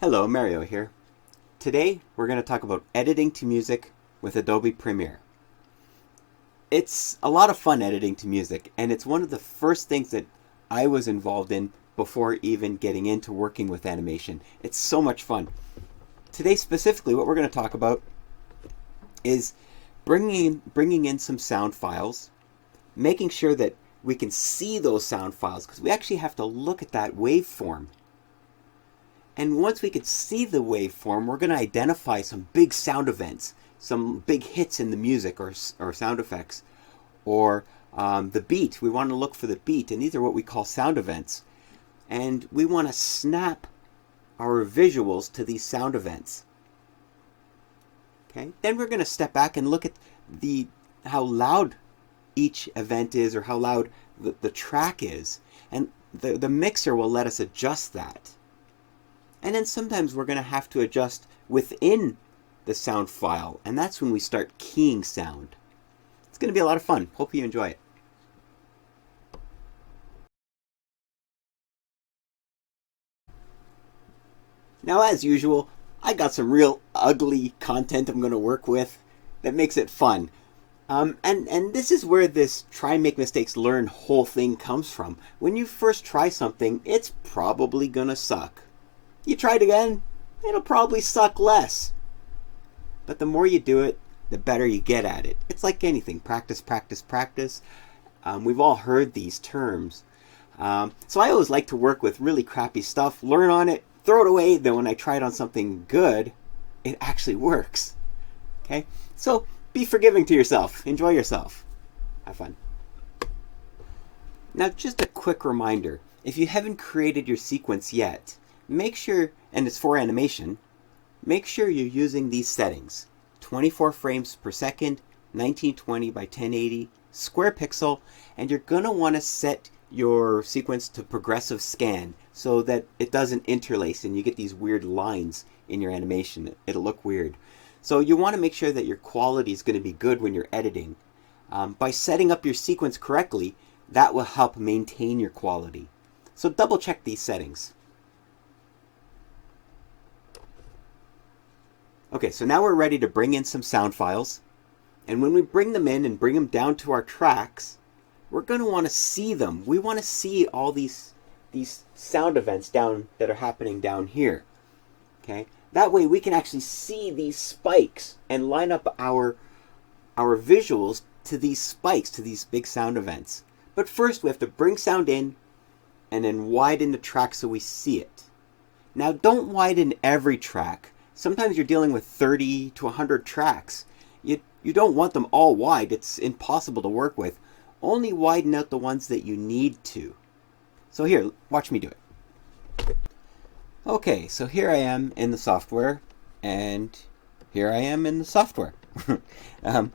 Hello, Mario here. Today we're going to talk about editing to music with Adobe Premiere. It's a lot of fun editing to music, and it's one of the first things that I was involved in before even getting into working with animation. It's so much fun. Today specifically what we're going to talk about is bringing in some sound files, making sure that we can see those sound files because we actually have to look at that waveform. And once we can see the waveform, we're going to identify some big sound events, some big hits in the music or sound effects, or the beat. We want to look for the beat, and these are what we call sound events. And we want to snap our visuals to these sound events. Okay. Then we're going to step back and look at how loud each event is, or how loud the track is, and the mixer will let us adjust that. And then sometimes we're going to have to adjust within the sound file, and that's when we start keying sound. It's going to be a lot of fun. Hope you enjoy it. Now, as usual, I got some real ugly content I'm going to work with that makes it fun. And this is where this try, make mistakes, learn whole thing comes from. When you first try something, it's probably going to suck. You try it again, it'll probably suck less. But the more you do it, the better you get at it. It's like anything, practice, practice, practice. We've all heard these terms. So I always like to work with really crappy stuff, learn on it, throw it away. Then when I try it on something good, it actually works. Okay? So be forgiving to yourself. Enjoy yourself. Have fun. Now, just a quick reminder. If you haven't created your sequence yet, make sure, and it's for animation, make sure you're using these settings. 24 frames per second, 1920 by 1080, square pixel, and you're going to want to set your sequence to progressive scan so that it doesn't interlace and you get these weird lines in your animation. It'll look weird. So you want to make sure that your quality is going to be good when you're editing. By setting up your sequence correctly, that will help maintain your quality. So double check these settings. Okay, so now we're ready to bring in some sound files. And when we bring them in and bring them down to our tracks, we're going to want to see them. We want to see all these sound events that are happening down here. Okay? That way we can actually see these spikes and line up our visuals to these spikes, to these big sound events. But first we have to bring sound in and then widen the track so we see it. Now don't widen every track. Sometimes you're dealing with 30 to 100 tracks. You don't want them all wide. It's impossible to work with. Only widen out the ones that you need to. So here, watch me do it. Okay, so here I am in the software, and here I am in the software. What I'm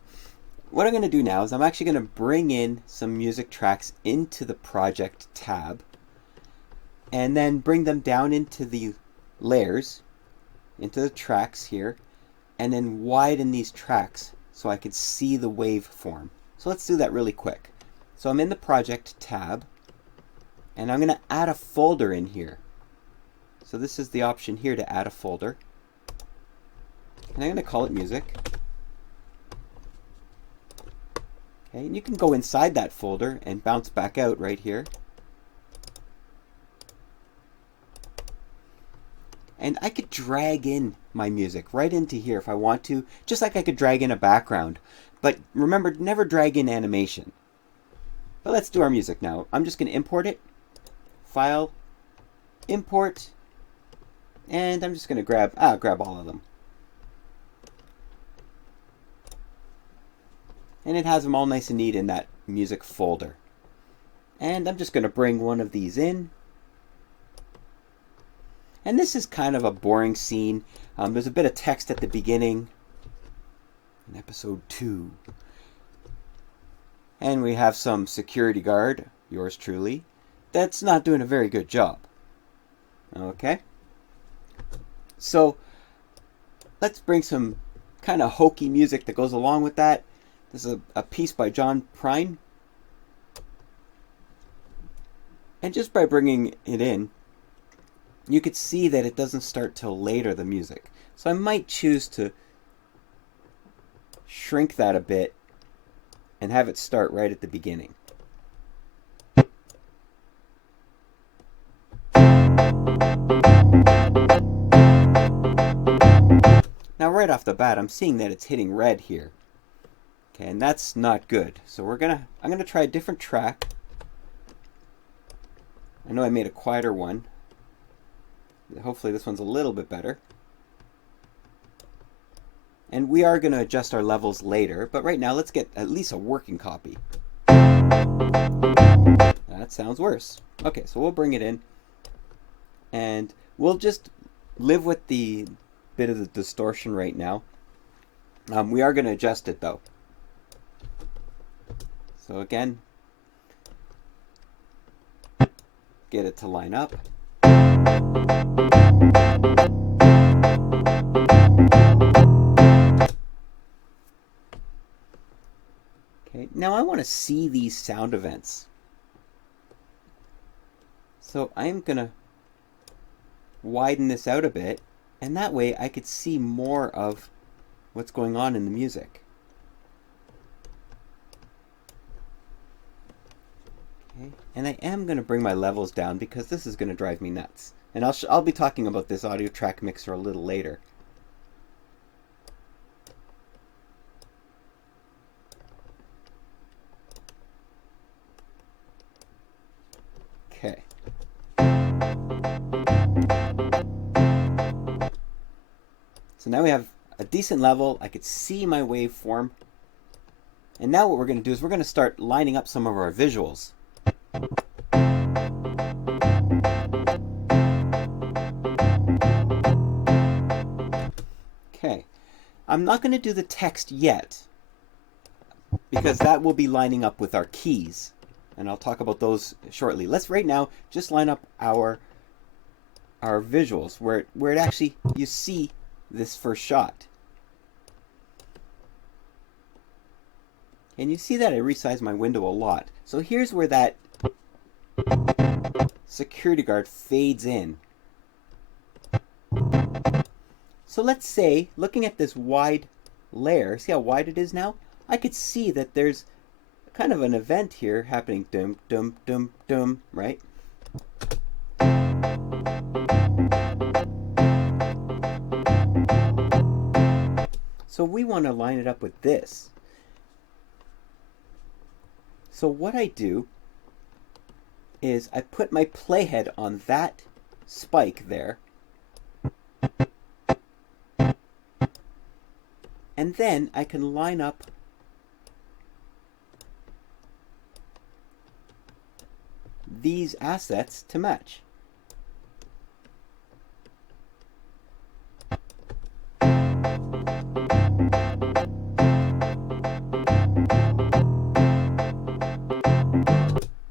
going to do now is I'm actually going to bring in some music tracks into the project tab, and then bring them down into the layers, into the tracks here, and then widen these tracks so I can see the waveform. So let's do that really quick. So I'm in the project tab, and I'm going to add a folder in here. So this is the option here to add a folder. And I'm going to call it music. Okay, and you can go inside that folder and bounce back out right here. And I could drag in my music right into here if I want to, just like I could drag in a background. But remember, never drag in animation. But let's do our music now. I'm just going to import it. File, import, and I'm just going to grab all of them. And it has them all nice and neat in that music folder. And I'm just going to bring one of these in. And this is kind of a boring scene. There's a bit of text at the beginning in episode 2. And we have some security guard, yours truly, that's not doing a very good job. Okay? So let's bring some kind of hokey music that goes along with that. This is a piece by John Prine. And just by bringing it in, you could see that it doesn't start till later, the music. So I might choose to shrink that a bit and have it start right at the beginning. Now right off the bat, I'm seeing that it's hitting red here. Okay, and that's not good. So I'm gonna try a different track. I know I made a quieter one. Hopefully this one's a little bit better. And we are going to adjust our levels later, but right now let's get at least a working copy. That sounds worse. Okay, so we'll bring it in, and we'll just live with the bit of the distortion right now. We are going to adjust it though. So again, get it to line up. Okay, now I want to see these sound events. So I'm going to widen this out a bit, and that way I could see more of what's going on in the music. Okay, and I am going to bring my levels down because this is going to drive me nuts. And I'll be talking about this audio track mixer a little later. Okay. So now we have a decent level. I could see my waveform. And now what we're going to do is we're going to start lining up some of our visuals. Okay. I'm not going to do the text yet, because that will be lining up with our keys. And I'll talk about those shortly. Let's right now just line up our visuals where it actually, you see this first shot. And you see that I resized my window a lot. So here's where that security guard fades in. So let's say, looking at this wide layer, see how wide it is now? I could see that there's kind of an event here happening, dum dum dum dum, right? So we want to line it up with this. So what I do is I put my playhead on that spike there, and then I can line up these assets to match.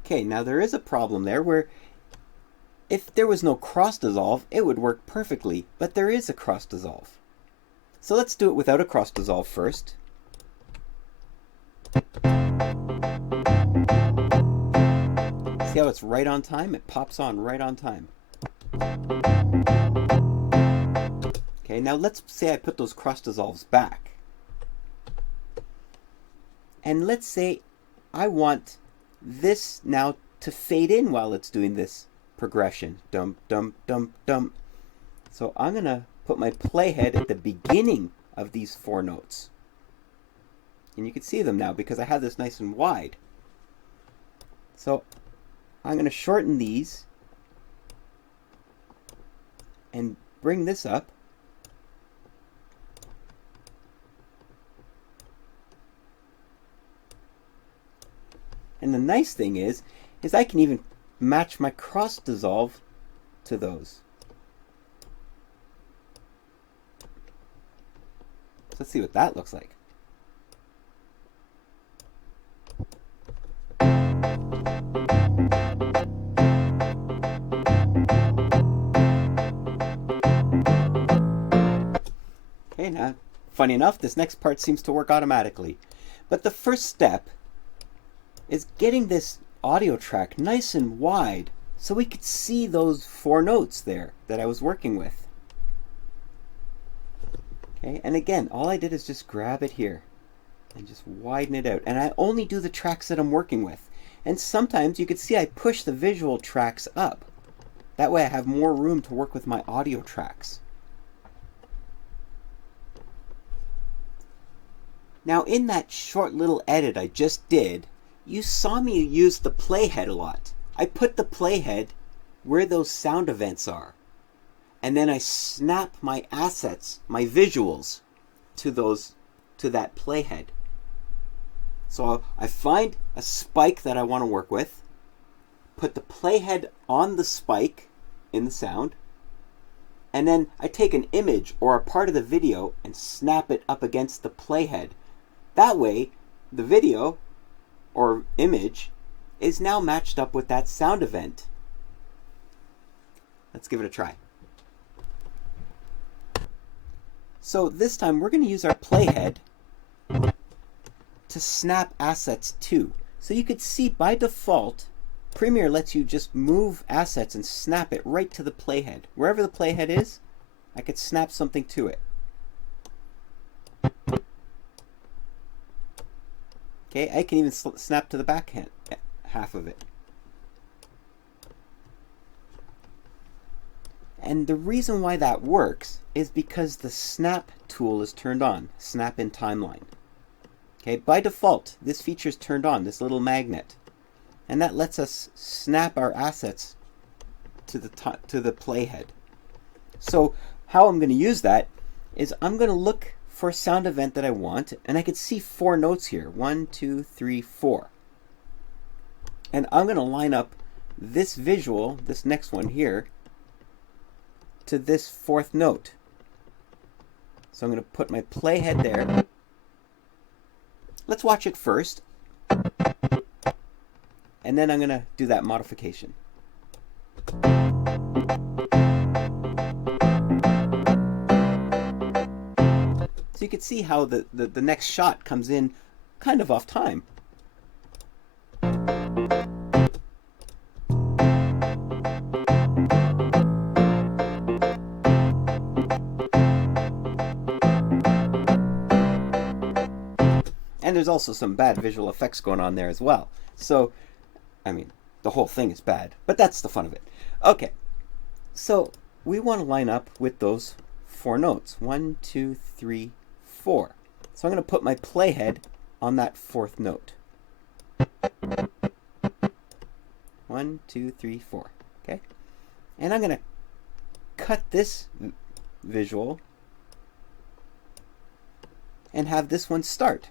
Okay, now there is a problem there where if there was no cross dissolve, it would work perfectly, but there is a cross dissolve. So let's do it without a cross dissolve first. See how it's right on time? It pops on right on time. Okay, now let's say I put those cross dissolves back. And let's say I want this now to fade in while it's doing this progression. Dum, dum, dum, dum. So I'm going to put my playhead at the beginning of these 4 notes. And you can see them now because I have this nice and wide. So I'm going to shorten these and bring this up. And the nice thing is I can even match my cross dissolve to those. So let's see what that looks like. Okay, now, funny enough, this next part seems to work automatically. But the first step is getting this audio track nice and wide so we could see those 4 notes there that I was working with. Okay, and again, all I did is just grab it here and just widen it out. And I only do the tracks that I'm working with. And sometimes you can see I push the visual tracks up. That way I have more room to work with my audio tracks. Now in that short little edit I just did, you saw me use the playhead a lot. I put the playhead where those sound events are. And then I snap my assets, my visuals, to that playhead. So I find a spike that I want to work with, put the playhead on the spike in the sound, and then I take an image or a part of the video and snap it up against the playhead. That way, the video or image is now matched up with that sound event. Let's give it a try. So this time we're going to use our playhead to snap assets to. So you could see by default, Premiere lets you just move assets and snap it right to the playhead. Wherever the playhead is, I could snap something to it. Okay, I can even snap to the back half of it. And the reason why that works is because the snap tool is turned on, snap in timeline. Okay, by default, this feature is turned on, this little magnet. And that lets us snap our assets to the playhead. So how I'm going to use that is I'm going to look for a sound event that I want, and I can see 4 notes here. 1, 2, 3, 4. And I'm going to line up this visual, this next one here, to this 4th note. So I'm going to put my playhead there. Let's watch it first. And then I'm going to do that modification. So you can see how the next shot comes in kind of off time. And there's also some bad visual effects going on there as well. So, I mean, the whole thing is bad, but that's the fun of it. Okay, so we want to line up with those 4 notes. 1, 2, 3, 4. So I'm going to put my playhead on that 4th note. 1, 2, 3, 4. Okay, and I'm going to cut this visual and have this one start.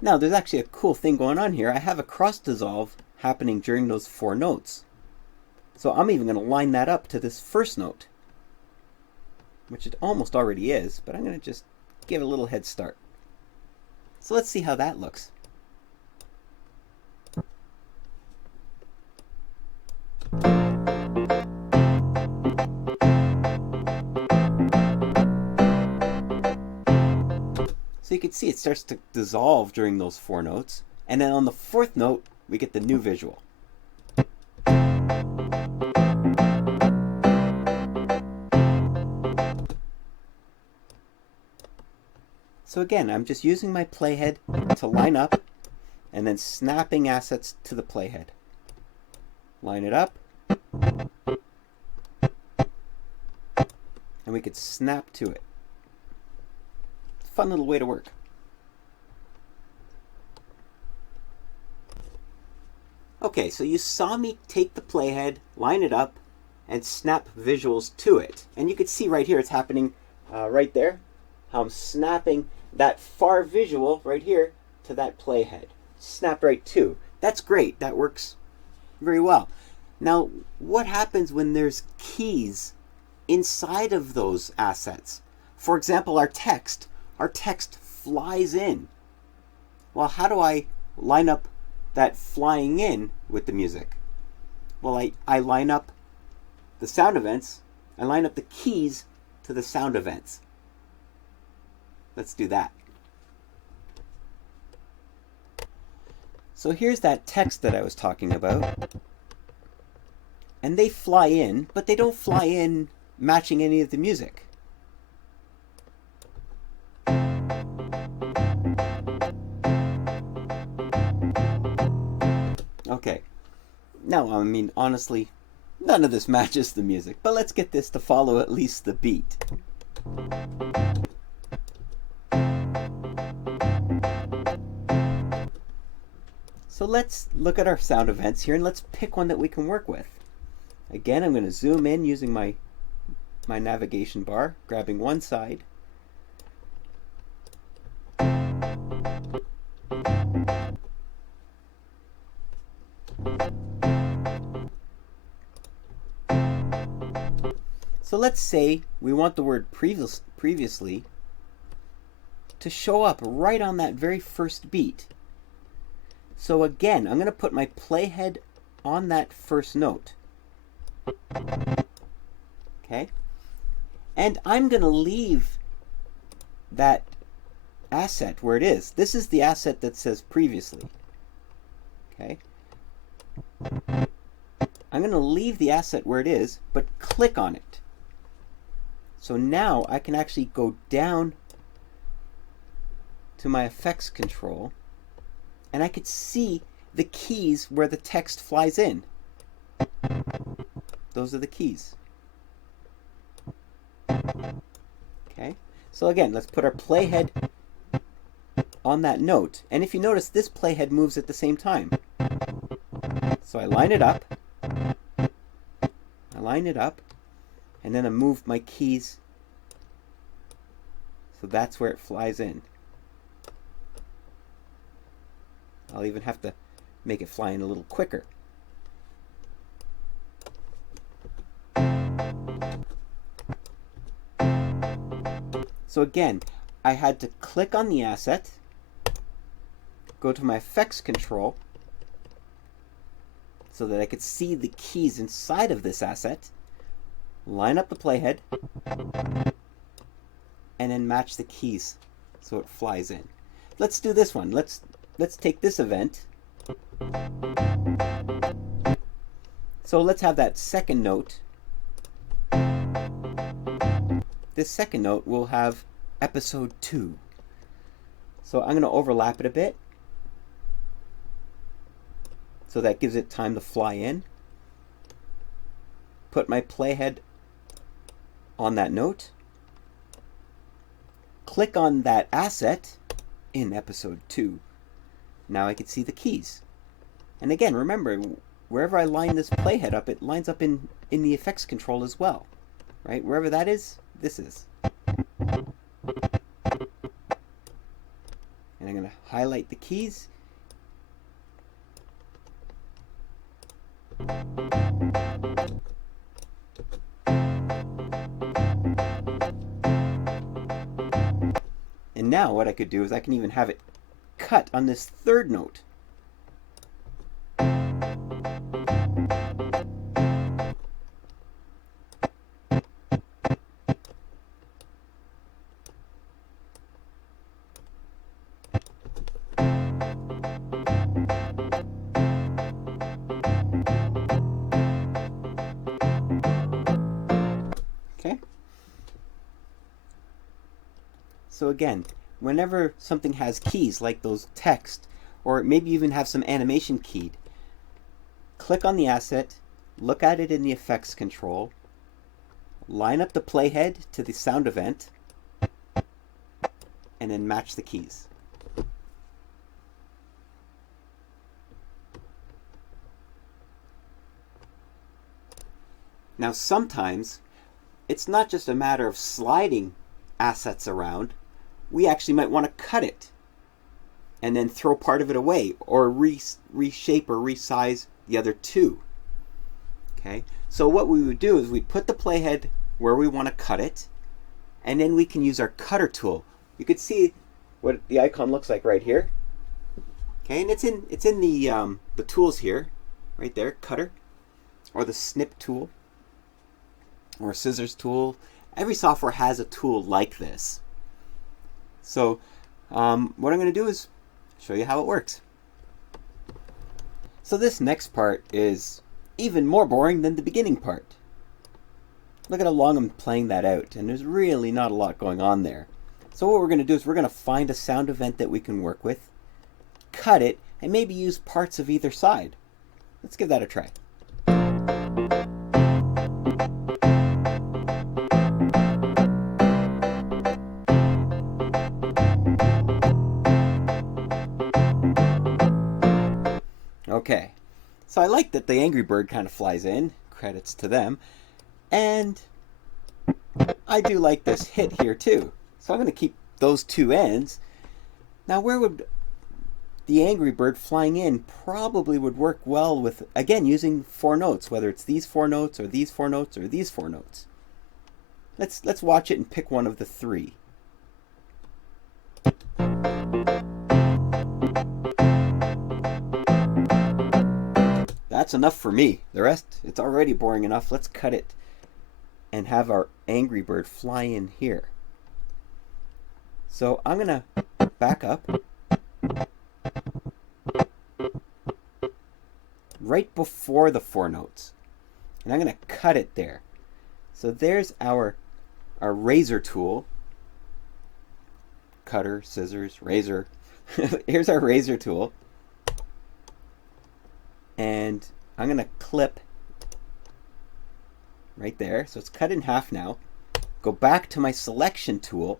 Now, there's actually a cool thing going on here. I have a cross dissolve happening during those 4 notes. So I'm even going to line that up to this 1st note, which it almost already is, but I'm going to just give it a little head start. So let's see how that looks. So you can see it starts to dissolve during those 4 notes. And then on the 4th note, we get the new visual. So again, I'm just using my playhead to line up and then snapping assets to the playhead. Line it up. And we could snap to it. Fun little way to work. Okay, so you saw me take the playhead, line it up, and snap visuals to it. And you can see right here, it's happening right there, how I'm snapping that far visual right here to that playhead. Snap right to. That's great. That works very well. Now, what happens when there's keys inside of those assets? For example, our text. Our text flies in. Well, how do I line up that flying in with the music? Well, I line up the sound events. I line up the keys to the sound events. Let's do that. So here's that text that I was talking about. And they fly in, but they don't fly in matching any of the music. Okay. Now, I mean, honestly, none of this matches the music, but let's get this to follow at least the beat. So let's look at our sound events here and let's pick one that we can work with. Again, I'm going to zoom in using my navigation bar, grabbing one side. So let's say we want the word previously to show up right on that very first beat. So again, I'm going to put my playhead on that first note. Okay? And I'm going to leave that asset where it is. This is the asset that says previously. Okay? I'm going to leave the asset where it is, but click on it. So now I can actually go down to my effects control and I could see the keys where the text flies in. Those are the keys. Okay, so again, let's put our playhead on that note. And if you notice, this playhead moves at the same time. So I line it up, and then I move my keys so that's where it flies in. I'll even have to make it fly in a little quicker. So again, I had to click on the asset, go to my effects control so that I could see the keys inside of this asset, line up the playhead, and then match the keys so it flies in. Let's do this one. Let's take this event. So let's have that second note. This second note will have episode 2. So I'm going to overlap it a bit so that gives it time to fly in. Put my playhead on that note. Click on that asset in episode 2. Now I can see the keys. And again, remember, wherever I line this playhead up, it lines up in the effects control as well. Right? Wherever that is, this is. And I'm going to highlight the keys. And now what I could do is I can even have it cut on this third note. Okay? So again, whenever something has keys like those text, or maybe even have some animation keyed, click on the asset, look at it in the effects control, line up the playhead to the sound event, and then match the keys. Now sometimes it's not just a matter of sliding assets around. We actually might want to cut it and then throw part of it away, or reshape or resize the other two. Okay, so what we would do is we'd put the playhead where we want to cut it, and then we can use our cutter tool. You could see what the icon looks like right here. Okay, and it's in the tools here, right there, cutter, or the snip tool, or scissors tool. Every software has a tool like this. So what I'm going to do is show you how it works. So this next part is even more boring than the beginning part. Look at how long I'm playing that out, and there's really not a lot going on there. So what we're going to do is we're going to find a sound event that we can work with, cut it, and maybe use parts of either side. Let's give that a try. Okay, so I like that the Angry Bird kind of flies in, credits to them, and I do like this hit here too. So I'm going to keep those two ends. Now where would the Angry Bird flying in probably would work well with, again, using four notes, whether it's these four notes or these four notes or these four notes. Let's watch it and pick one of the three. That's enough for me. The rest, it's already boring enough. Let's cut it and have our Angry Bird fly in here. So I'm going to back up right before the four notes, and I'm going to cut it there. So there's our razor tool. Cutter, scissors, razor. Here's our razor tool. And I'm going to clip right there. So it's cut in half now. Go back to my selection tool,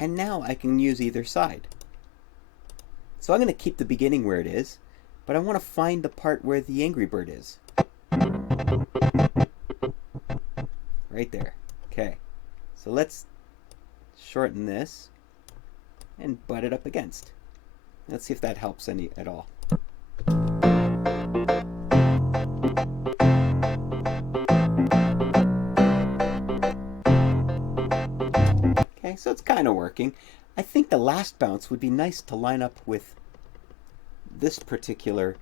and now I can use either side. So I'm going to keep the beginning where it is, but I want to find the part where the Angry Bird is. Right there. Okay. So let's shorten this and butt it up against. Let's see if that helps any at all. Okay, so it's kind of working. I think the last bounce would be nice to line up with this particular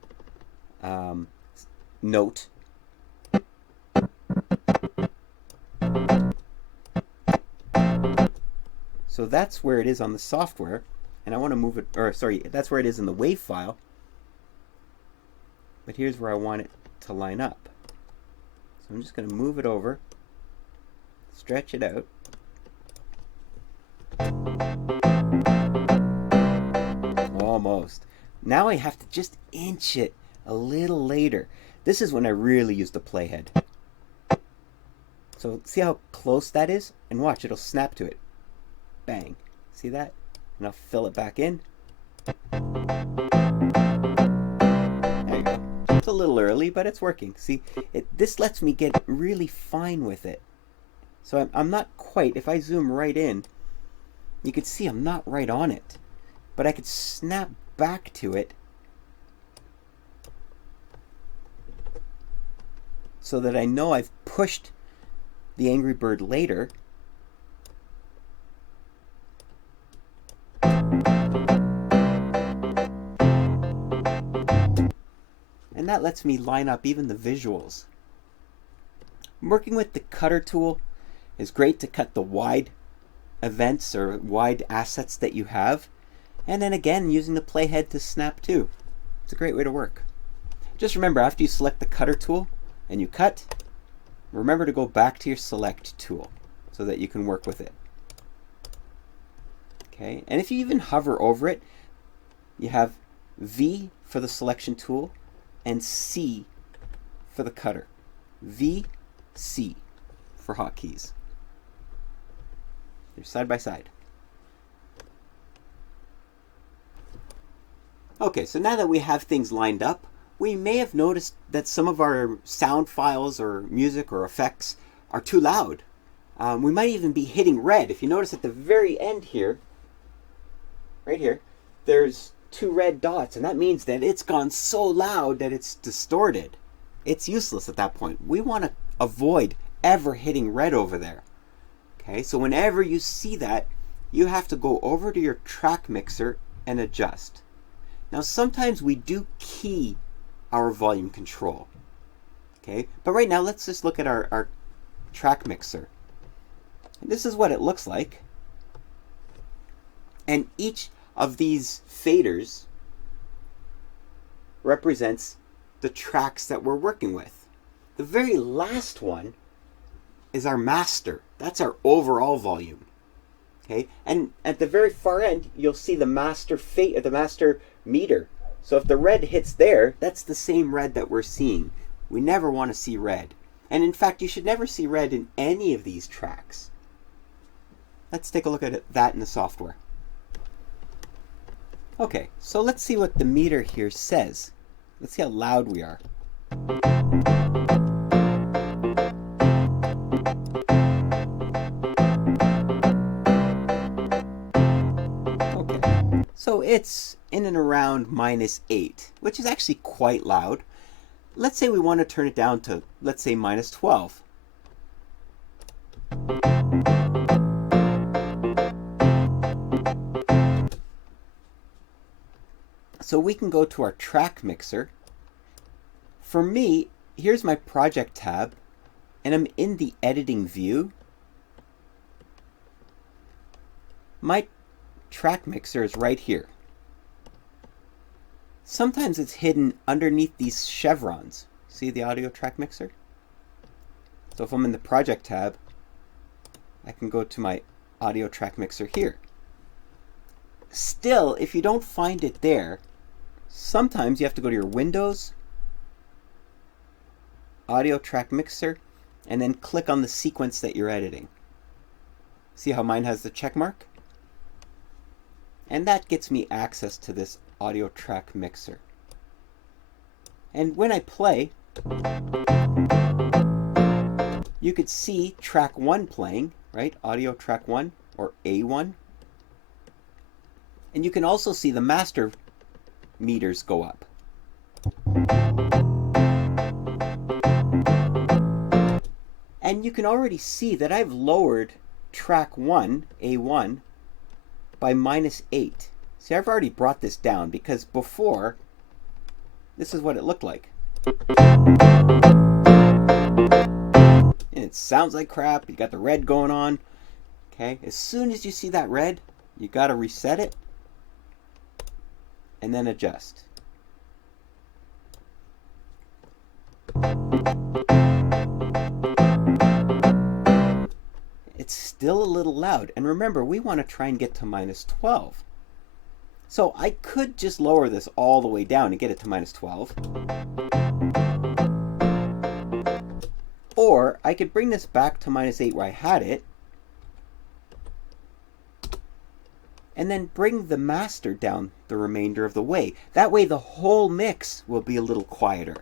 note. So that's where it is on the software, and I want to move it, or sorry, that's where it is in the WAV file. But here's where I want it to line up. So I'm just going to move it over, stretch it out. Almost. Now I have to just inch it a little later. This is when I really use the playhead. So see how close that is? And watch, it'll snap to it. Bang. See that? And I'll fill it back in. There you go. It's a little early, but it's working. See, this lets me get really fine with it. So I'm not quite, if I zoom right in, you can see I'm not right on it. But I could snap back to it so that I know I've pushed the Angry Bird later. And that lets me line up even the visuals. Working with the cutter tool is great to cut the wide events or wide assets that you have. And then again, using the playhead to snap too. It's a great way to work. Just remember, after you select the cutter tool and you cut, remember to go back to your select tool so that you can work with it. Okay, and if you even hover over it, you have V for the selection tool and C for the cutter. V, C for hotkeys. They're side by side. Okay, so now that we have things lined up, we may have noticed that some of our sound files or music or effects are too loud. We might even be hitting red. If you notice at the very end here, right here, there's two red dots, and that means that it's gone so loud that it's distorted. It's useless at that point. We want to avoid ever hitting red over there. Okay, so whenever you see that, you have to go over to your track mixer and adjust. Now sometimes we do key our volume control. Okay, but right now let's just look at our track mixer. And this is what it looks like. And each of these faders represents the tracks that we're working with. The very last one is our master. That's our overall volume. Okay, and at the very far end, you'll see the master meter. So if the red hits there, that's the same red that we're seeing. We never want to see red. And in fact, you should never see red in any of these tracks. Let's take a look at that in the software. Okay, so let's see what the meter here says. Let's see how loud we are. Okay, so it's in and around -8, which is actually quite loud. Let's say we want to turn it down to, let's say, -12. So we can go to our track mixer. For me, here's my project tab, and I'm in the editing view. My track mixer is right here. Sometimes it's hidden underneath these chevrons. See the audio track mixer? So if I'm in the project tab, I can go to my audio track mixer here. Still, if you don't find it there, sometimes you have to go to your Windows, Audio Track Mixer, and then click on the sequence that you're editing. See how mine has the check mark? And that gets me access to this Audio Track Mixer. And when I play, you could see track 1 playing, right? Audio track 1 or A1. And you can also see the master meters go up. And you can already see that I've lowered track 1, A1, by -8. See, I've already brought this down because before, this is what it looked like. And it sounds like crap. You got the red going on. Okay, as soon as you see that red, you got to reset it and then adjust. It's still a little loud. And remember, we want to try and get to -12. So I could just lower this all the way down and get it to -12. Or I could bring this back to -8 where I had it, and then bring the master down the remainder of the way. That way the whole mix will be a little quieter.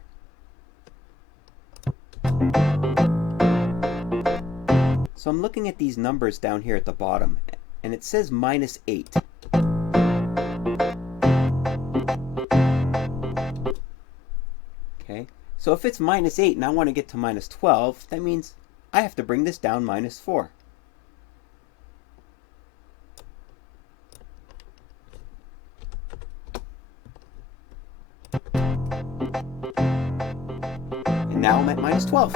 So I'm looking at these numbers down here at the bottom, and it says -8. Okay, so if it's -8 and I want to get to -12, that means I have to bring this down -4. And now I'm at -12.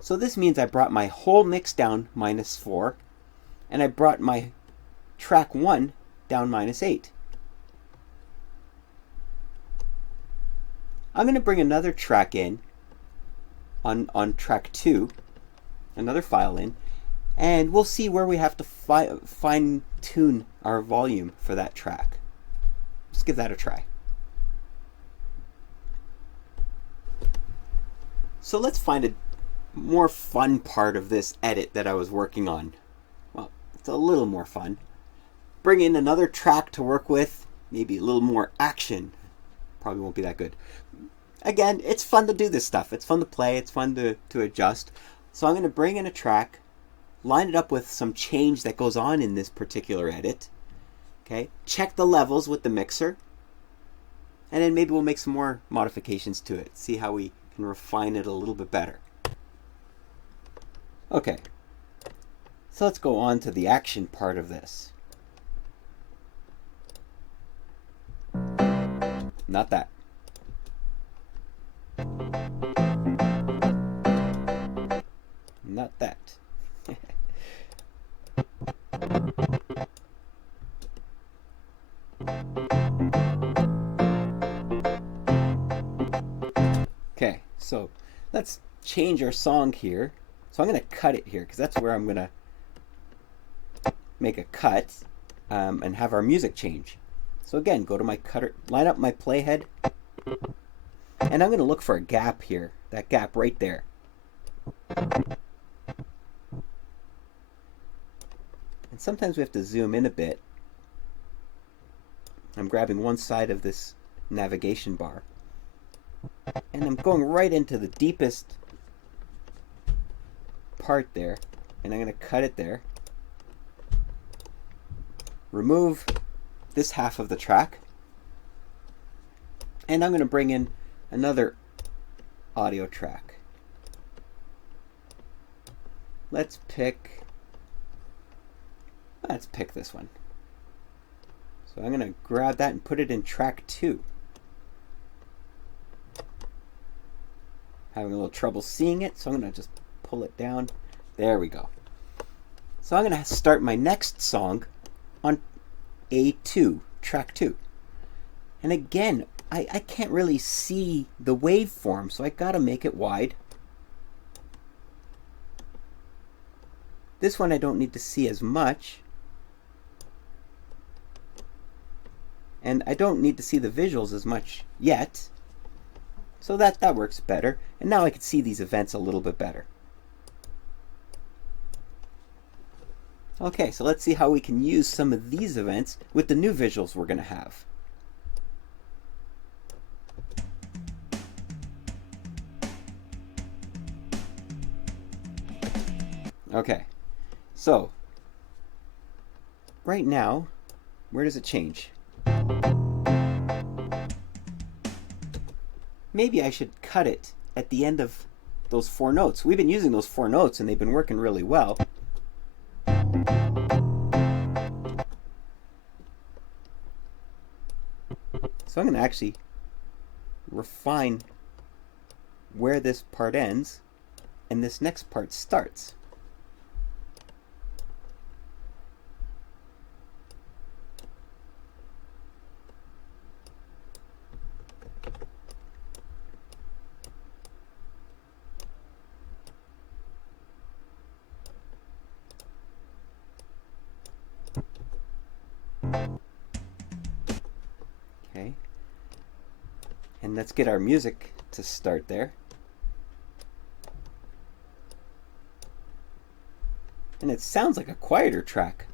So this means I brought my whole mix down -4, and I brought my track 1 down -8. I'm going to bring another track in on track 2, another file in, and we'll see where we have to fine tune our volume for that track. Let's give that a try. So let's find a more fun part of this edit that I was working on. Well, it's a little more fun. Bring in another track to work with, maybe a little more action. Probably won't be that good. Again, it's fun to do this stuff. It's fun to play. It's fun to adjust. So I'm going to bring in a track, line it up with some change that goes on in this particular edit. Okay, check the levels with the mixer, and then maybe we'll make some more modifications to it. See how we can refine it a little bit better. Okay, so let's go on to the action part of this. Not that. Not that. Okay, so let's change our song here. So I'm going to cut it here because that's where I'm going to make a cut and have our music change. So again, go to my cutter, line up my playhead, and I'm going to look for a gap here, that gap right there. And sometimes we have to zoom in a bit. I'm grabbing one side of this navigation bar, and I'm going right into the deepest part there, and I'm going to cut it there. Remove this half of the track, and I'm going to bring in another audio track. Let's pick this one. So I'm going to grab that and put it in track 2. Having a little trouble seeing it, so I'm going to just pull it down. There we go. So I'm going to start my next song on A2, track 2. And again, I can't really see the waveform, so I got to make it wide. This one I don't need to see as much. And I don't need to see the visuals as much yet. So that works better. And now I can see these events a little bit better. Okay, so let's see how we can use some of these events with the new visuals we're going to have. Okay, so right now, where does it change? Maybe I should cut it at the end of those 4 notes. We've been using those 4 notes and they've been working really well. So I'm going to actually refine where this part ends and this next part starts. Okay, and let's get our music to start there. And it sounds like a quieter track.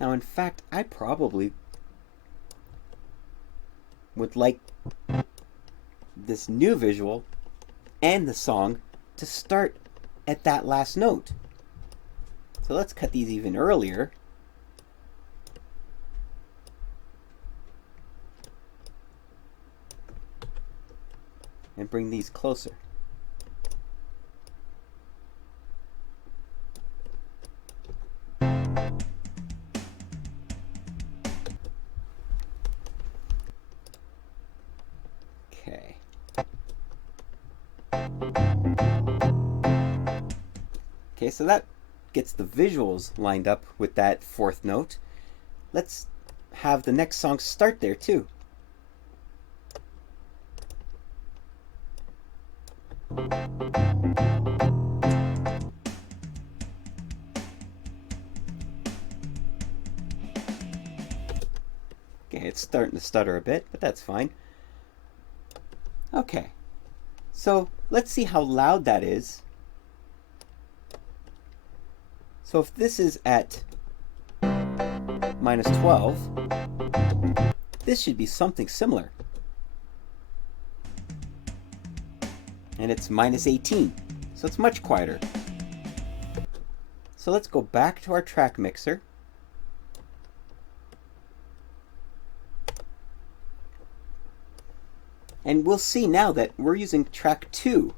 Now, in fact, I probably would like this new visual and the song to start at that last note. So let's cut these even earlier. And bring these closer. Okay. Okay, so that gets the visuals lined up with that 4th note. Let's have the next song start there too. Okay, it's starting to stutter a bit, but that's fine. Okay, so let's see how loud that is. So if this is at -12, this should be something similar. And it's -18, so it's much quieter. So let's go back to our track mixer. And we'll see now that we're using track 2.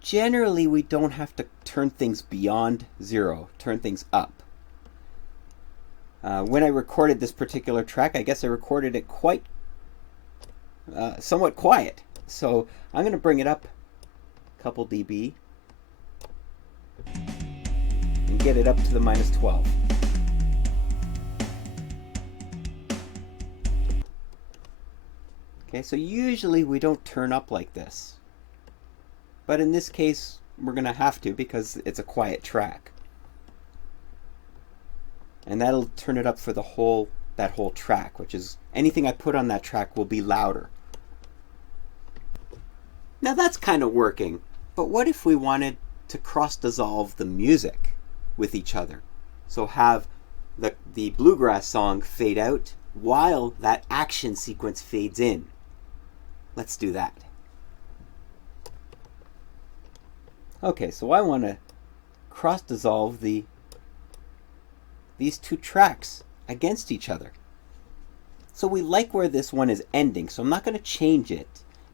Generally, we don't have to turn things beyond 0, turn things up. When I recorded this particular track, I guess I recorded it quite somewhat quiet. So I'm going to bring it up a couple dB and get it up to the -12. Okay, so usually we don't turn up like this. But in this case, we're going to have to because it's a quiet track. And that'll turn it up for that whole track, which is anything I put on that track will be louder. Now that's kind of working, but what if we wanted to cross-dissolve the music with each other? So have the bluegrass song fade out while that action sequence fades in. Let's do that. Okay, so I want to cross-dissolve these two tracks against each other. So we like where this one is ending, so I'm not going to change it,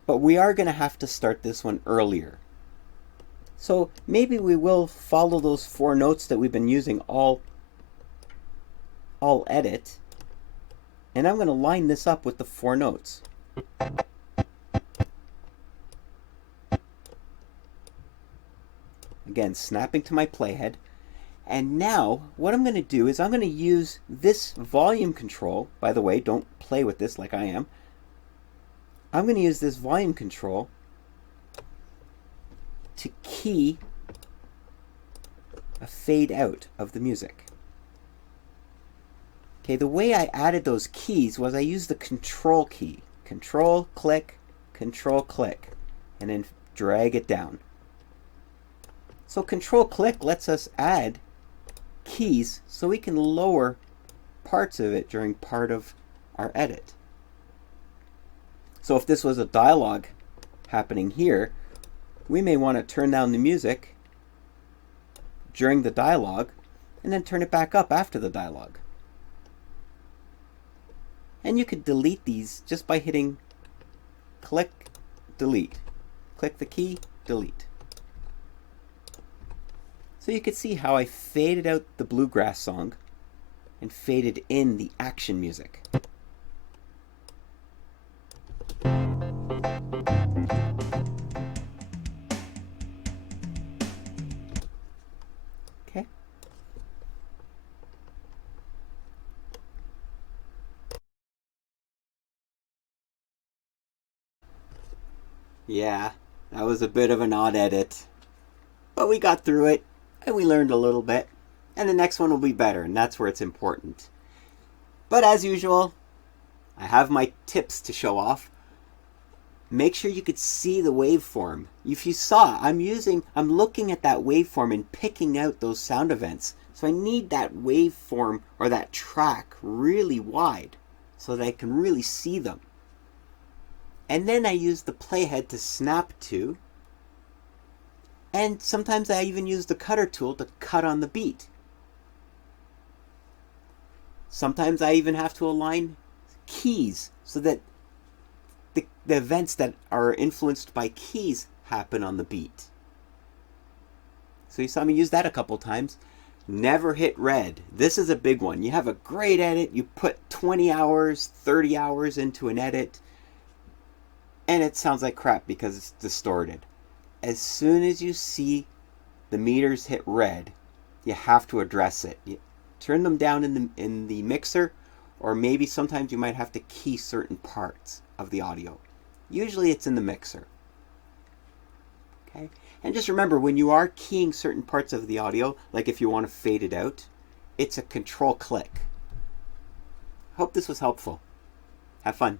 but we are going to have to start this one earlier. So maybe we will follow those 4 notes that we've been using all edit, and I'm going to line this up with the 4 notes. Again, snapping to my playhead. And now, what I'm going to do is I'm going to use this volume control. By the way, don't play with this like I am. I'm going to use this volume control to key a fade out of the music. Okay, the way I added those keys was I used the control key. Control, click, and then drag it down. So control click lets us add keys so we can lower parts of it during part of our edit. So if this was a dialogue happening here, we may want to turn down the music during the dialogue and then turn it back up after the dialogue. And you could delete these just by hitting click, delete. Click the key, delete. So you could see how I faded out the bluegrass song and faded in the action music. Okay. Yeah, that was a bit of an odd edit, but we got through it. And we learned a little bit, and the next one will be better, and that's where it's important. But as usual, I have my tips to show off. Make sure you could see the waveform. If you saw, I'm looking at that waveform and picking out those sound events. So I need that waveform or that track really wide so that I can really see them. And then I use the playhead to snap to. And sometimes I even use the cutter tool to cut on the beat. Sometimes I even have to align keys so that the events that are influenced by keys happen on the beat. So you saw me use that a couple times. Never hit red. This is a big one. You have a great edit, you put 20 hours, 30 hours into an edit, and it sounds like crap because it's distorted. As soon as you see the meters hit red, you have to address it. You turn them down in the mixer, or maybe sometimes you might have to key certain parts of the audio. Usually it's in the mixer. Okay? And just remember, when you are keying certain parts of the audio, like if you want to fade it out, it's a control click. Hope this was helpful. Have fun.